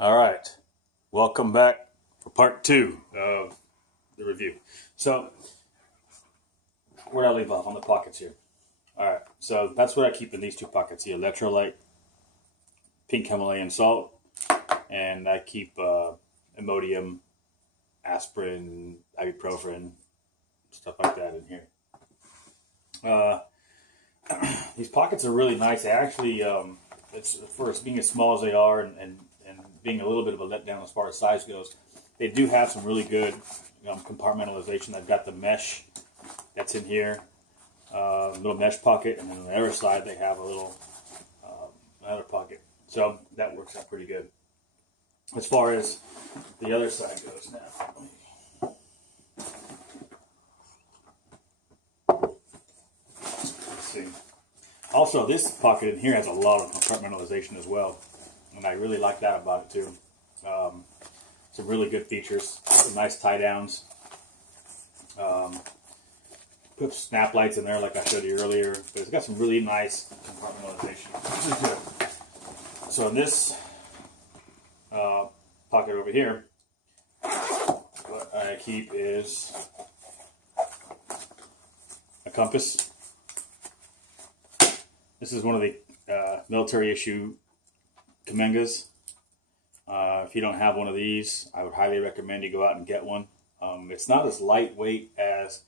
All right, welcome back for part 2 of the review. So, where did I leave off on the pockets here? All right, so that's what I keep in these two pockets: the electrolyte, pink Himalayan salt, and I keep Imodium, aspirin, ibuprofen, stuff like that in here. These pockets are really nice. They actually, it's for being as small as they are and being a little bit of a letdown as far as size goes, they do have some really good compartmentalization. I've got the mesh that's in here, little mesh pocket, and then on the other side they have a little another pocket. So that works out pretty good. As far as the other side goes now. Let's see. Also, this pocket in here has a lot of compartmentalization as well, and I really like that about it too. Some really good features, some nice tie downs. Put snap lights in there like I showed you earlier, but it's got some really nice compartmentalization. This is good. So in this pocket over here, what I keep is a compass. This is one of the military issue Kamengas. If you don't have one of these, I would highly recommend you go out and get one. It's not as lightweight as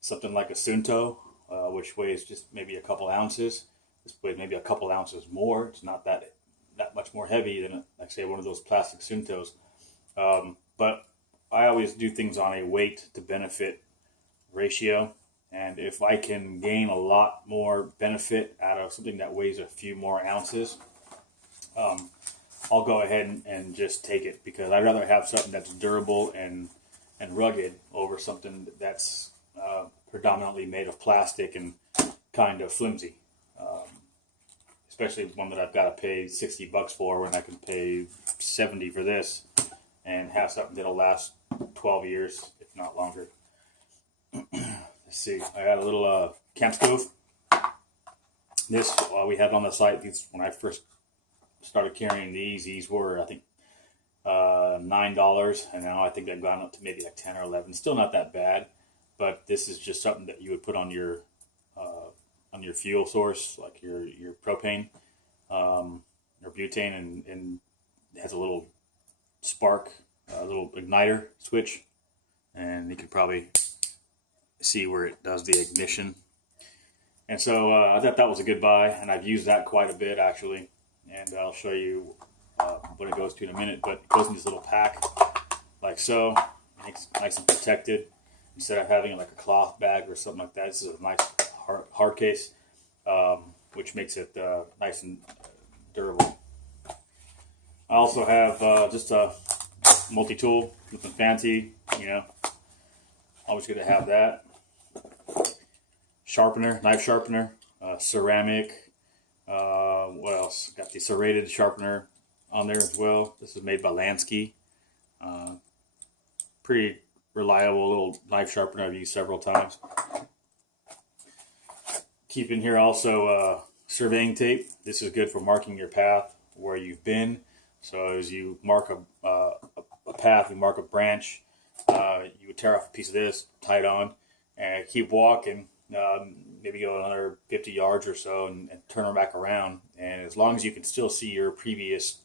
something like a Sunto, which weighs just maybe a couple ounces. This weighs maybe a couple ounces more. It's not that much more heavy than, like say, one of those plastic Suntos. But I always do things on a weight to benefit ratio. And if I can gain a lot more benefit out of something that weighs a few more ounces, I'll go ahead and just take it, because I'd rather have something that's durable and rugged over something that's predominantly made of plastic and kind of flimsy. Especially one that I've got to pay $60 for when I can pay $70 for this and have something that'll last 12 years, if not longer. Let's see, I got a little camp stove. This we had on the site. These, when I first started carrying these were, I think, $9, and now I think they've gone up to maybe like 10 or 11. Still not that bad, but this is just something that you would put on your fuel source, like your propane or butane, and it has a little spark, a little igniter switch, and you can probably see where it does the ignition. And so I thought that was a good buy, and I've used that quite a bit actually, and I'll show you what it goes to in a minute. But it goes in this little pack like so. It's nice and protected instead of having like a cloth bag or something like that. This is a nice hard case, which makes it nice and durable. I also have just a multi-tool, nothing fancy, always good to have that. Sharpener, knife sharpener, ceramic. What else? Got the serrated sharpener on there as well. This is made by Lansky. Pretty reliable little knife sharpener I've used several times. Keep in here also surveying tape. This is good for marking your path where you've been. So as you mark a path, you mark a branch, you would tear off a piece of this, tie it on, and keep walking. Maybe go another 50 yards or so and turn them back around. And as long as you can still see your previous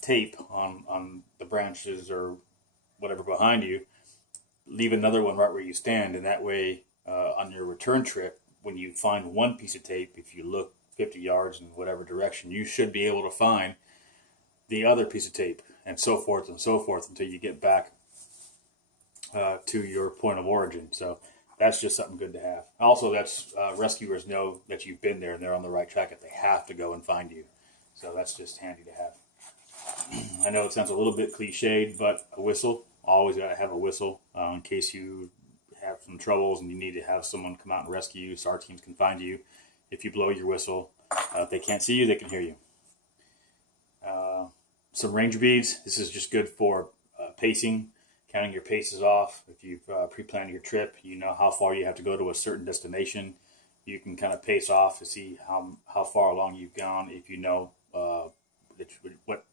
tape on the branches or whatever behind you, leave another one right where you stand. And that way, on your return trip, when you find one piece of tape, if you look 50 yards in whatever direction, you should be able to find the other piece of tape, and so forth until you get back to your point of origin. So that's just something good to have. Also, that's rescuers know that you've been there and they're on the right track if they have to go and find you. So that's just handy to have. I know it sounds a little bit cliched, but a whistle. Always got to have a whistle in case you have some troubles and you need to have someone come out and rescue you, so our teams can find you. If you blow your whistle, if they can't see you, they can hear you. Some ranger beads. This is just good for pacing, counting your paces off. If you've pre-planned your trip, you know how far you have to go to a certain destination. You can kind of pace off to see how far along you've gone. If you know what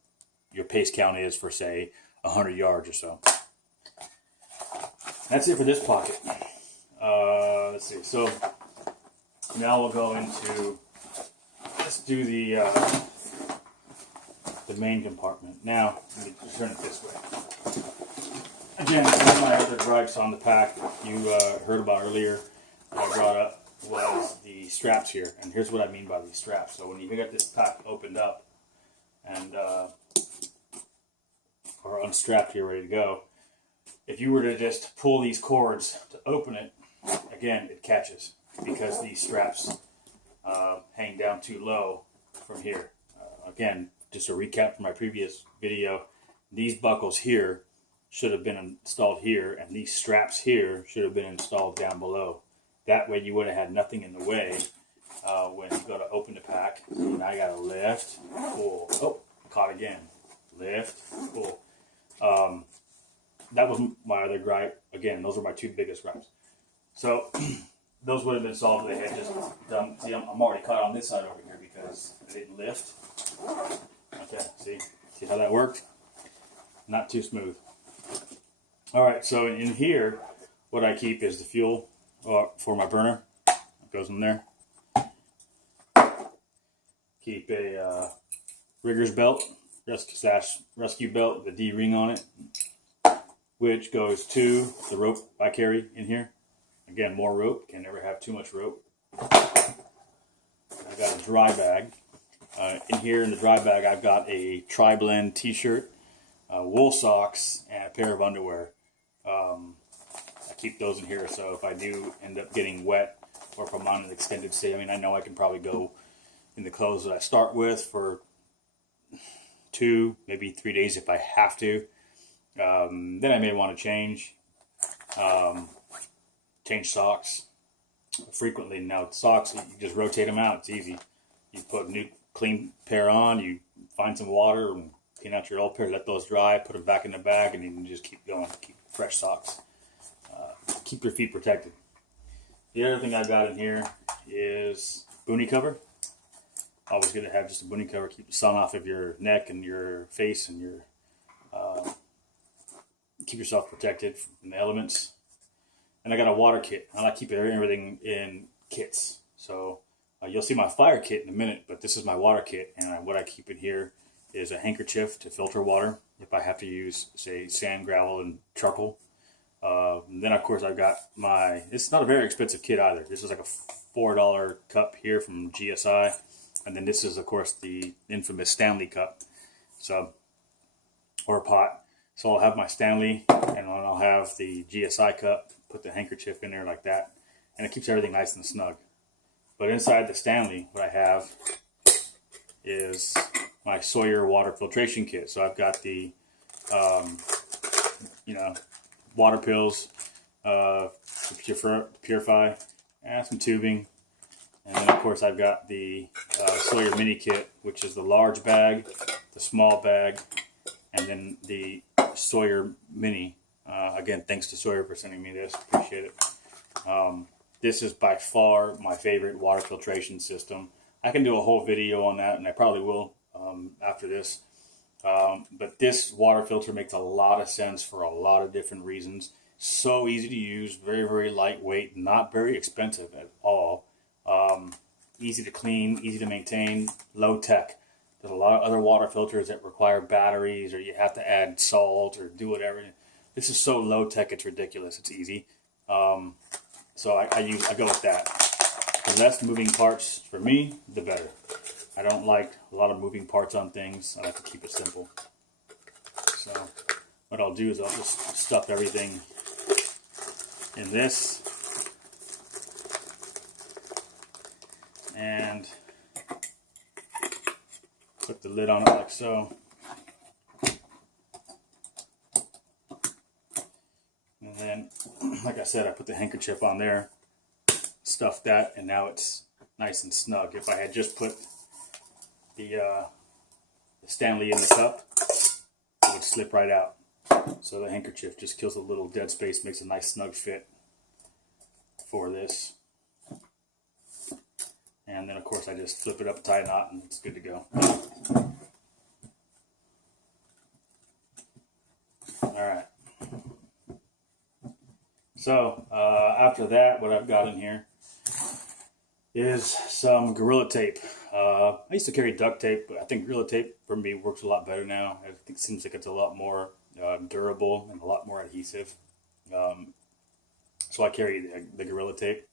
your pace count is for, say, 100 yards or so. That's it for this pocket. Let's see. So now we'll go into, let's do the main compartment. Now, let me turn it this way. Again, one of my other gripes on the pack you heard about earlier that I brought up was the straps here. And here's what I mean by these straps. So when you get this pack opened up and or unstrapped here, ready to go, if you were to just pull these cords to open it, again, it catches because these straps hang down too low from here. Again, just a recap from my previous video, these buckles here should have been installed here, and these straps here should have been installed down below. That way you would have had nothing in the way when you go to open the pack. So now I got to lift, pull. Oh, caught again. Lift, pull. That was my other gripe. Again, those are my two biggest gripes. So those would have been solved if they had just done. See, I'm already caught on this side over here because I didn't lift. Okay, see how that worked? Not too smooth. All right, so in here, what I keep is the fuel for my burner. It goes in there. Keep a rigger's belt, rescue belt with a D-ring on it, which goes to the rope I carry in here. Again, more rope. Can never have too much rope. I got a dry bag. In here in the dry bag, I've got a tri-blend t-shirt, wool socks, and a pair of underwear. I keep those in here so if I do end up getting wet or if I'm on an extended stay, I mean, I know I can probably go in the clothes that I start with for 2, maybe 3 days if I have to. Then I may want to change socks frequently. Now socks, you just rotate them out. It's easy. You put a new clean pair on, you find some water and clean out your old pair, let those dry, put them back in the bag, and you can just keep going, keep fresh socks. Keep your feet protected. The other thing I got in here is boonie cover. Always good to have just a boonie cover, keep the sun off of your neck and your face, and your keep yourself protected from the elements. And I got a water kit. I like keeping everything in kits. So you'll see my fire kit in a minute, but this is my water kit, and what I keep in here is a handkerchief to filter water if I have to use, say, sand, gravel, and charcoal. And then, of course, I've got it's not a very expensive kit either. This is like a $4 cup here from GSI. And then this is, of course, the infamous Stanley cup, or pot. So I'll have my Stanley, and then I'll have the GSI cup, put the handkerchief in there like that, and it keeps everything nice and snug. But inside the Stanley, what I have is my Sawyer water filtration kit. So I've got the, water pills to purify, and some tubing. And then, of course, I've got the Sawyer mini kit, which is the large bag, the small bag, and then the Sawyer mini. Again, thanks to Sawyer for sending me this. Appreciate it. This is by far my favorite water filtration system. I can do a whole video on that, and I probably will after this. But this water filter makes a lot of sense for a lot of different reasons. So easy to use, very, very lightweight, not very expensive at all. Easy to clean, easy to maintain, low tech. There's a lot of other water filters that require batteries, or you have to add salt or do whatever. This is so low tech, it's ridiculous. It's easy. So I go with that. The less moving parts for me, the better. I don't like a lot of moving parts on things. I like to keep it simple. So what I'll do is I'll just stuff everything in this. And put the lid on it like so. And then, like I said, I put the handkerchief on there, stuffed that, and now it's nice and snug. If I had just put the Stanley in the cup, it would slip right out. So the handkerchief just kills a little dead space, makes a nice snug fit for this. And then, of course, I just flip it up, tie a knot, and it's good to go. So after that, what I've got in here is some Gorilla Tape. I used to carry duct tape, but I think Gorilla Tape for me works a lot better now. I think it seems like it's a lot more durable and a lot more adhesive. So I carry the Gorilla Tape.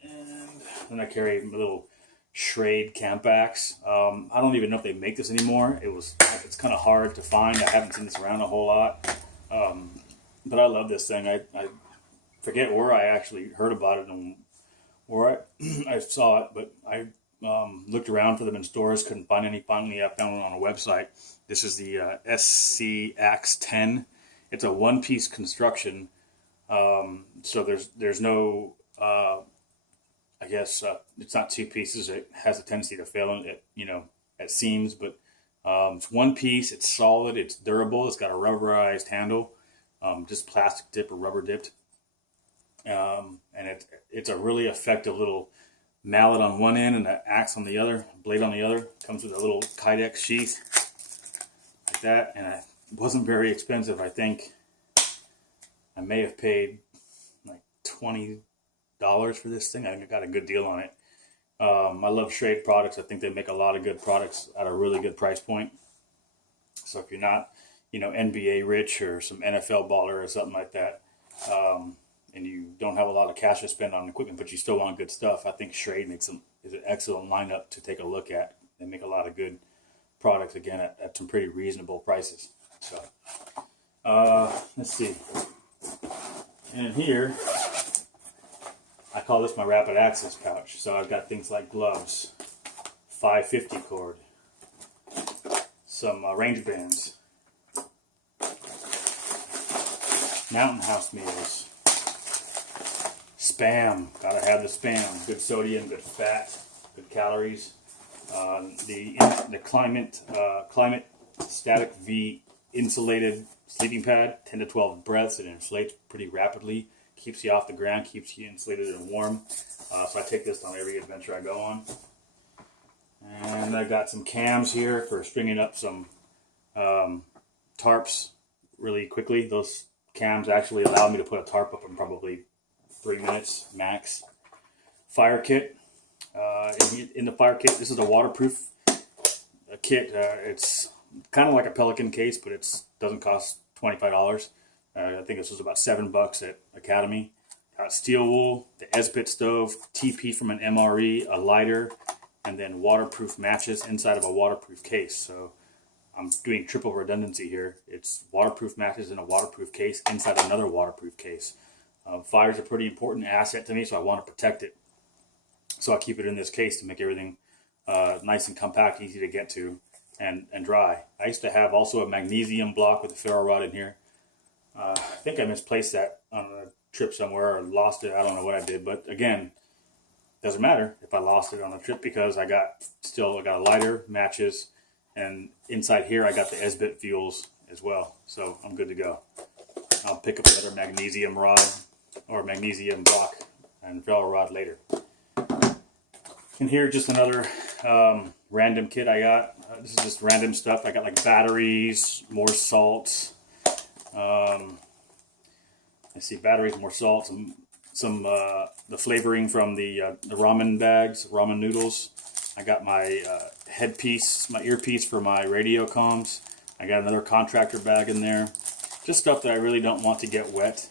And then I carry a little Schrade camp axe. I don't even know if they make this anymore. It's kind of hard to find. I haven't seen this around a whole lot. But I love this thing. I forget where I actually heard about it and where I saw it, but I looked around for them in stores, couldn't find any. Finally, I found it on a website. This is the SC Axe 10. It's a one-piece construction, so there's no, I guess it's not two pieces. It has a tendency to fail at seams, but it's one piece. It's solid. It's durable. It's got a rubberized handle, just plastic dip or rubber dipped. And it's a really effective little mallet on one end and an axe on the other, blade on the other. Comes with a little Kydex sheath like that, and it wasn't very expensive. I think I may have paid like $20 for this thing. I think I got a good deal on it. I love Schrade products. I think they make a lot of good products at a really good price point. So if you're not, NBA rich or some NFL baller or something like that, and you don't have a lot of cash to spend on equipment, but you still want good stuff, I think Schrade is an excellent lineup to take a look at. They make a lot of good products, again, at some pretty reasonable prices. So, let's see. And here, I call this my rapid access pouch. So I've got things like gloves, 550 cord, some range bands, mountain house meals, Spam, gotta have the Spam. Good sodium, good fat, good calories. The Climate Static V insulated sleeping pad, 10 to 12 breaths. It inflates pretty rapidly, keeps you off the ground, keeps you insulated and warm. So I take this on every adventure I go on. And I got some cams here for stringing up some tarps really quickly. Those cams actually allow me to put a tarp up in probably 3 minutes max. Fire kit. In the fire kit, this is a waterproof kit. It's kind of like a Pelican case, but it doesn't cost $25. I think this was about $7 at Academy. Got steel wool, the Esbit stove, TP from an MRE, a lighter, and then waterproof matches inside of a waterproof case. So I'm doing triple redundancy here. It's waterproof matches in a waterproof case inside another waterproof case. Fire is a pretty important asset to me, so I want to protect it. So I keep it in this case to make everything nice and compact, easy to get to, and dry. I used to have also a magnesium block with a ferro rod in here. I think I misplaced that on a trip somewhere or lost it. I don't know what I did, but again, doesn't matter if I lost it on a trip because I got a lighter, matches, and inside here I got the Esbit fuels as well. So I'm good to go. I'll pick up another magnesium rod or magnesium block and ferro rod later. And here, just another random kit I got. This is just random stuff. I got like batteries, more salts. Let's see, batteries, more salt, some the flavoring from the ramen bags, ramen noodles. I got my headpiece, my earpiece for my radio comms. I got another contractor bag in there. Just stuff that I really don't want to get wet,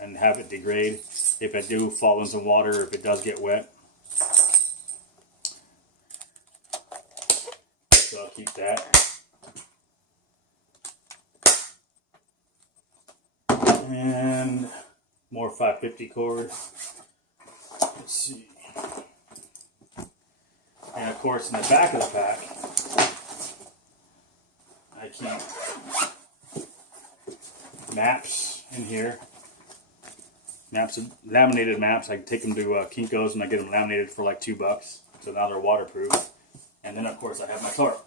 and have it degrade if I do fall in some water, if it does get wet. So I'll keep that. And more 550 cord. Let's see. And of course, in the back of the pack, I keep maps in here. Maps, laminated maps. I take them to Kinko's and I get them laminated for like $2. So now they're waterproof. And then of course I have my tarp.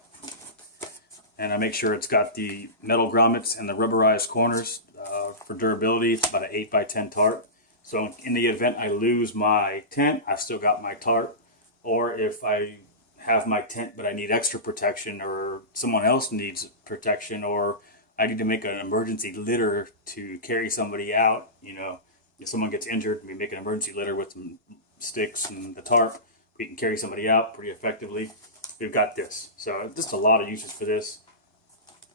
And I make sure it's got the metal grommets and the rubberized corners for durability. It's about an 8x10 tarp. So in the event I lose my tent, I've still got my tarp. Or if I have my tent but I need extra protection, or someone else needs protection, or I need to make an emergency litter to carry somebody out. You know, if someone gets injured, we make an emergency litter with some sticks and the tarp. We can carry somebody out pretty effectively. We've got this. So just a lot of uses for this.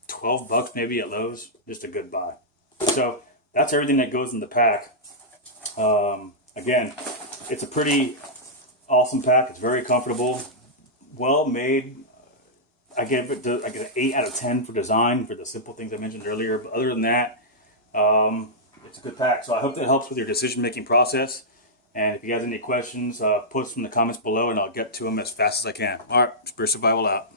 $12 maybe at Lowe's, just a good buy. So that's everything that goes in the pack. Again, it's a pretty awesome pack. It's very comfortable, well made. I give it an 8 out of 10 for design, for the simple things I mentioned earlier. But other than that, it's a good pack. So I hope that helps with your decision-making process. And if you guys have any questions, post them in the comments below, and I'll get to them as fast as I can. All right, Spirit Survival out.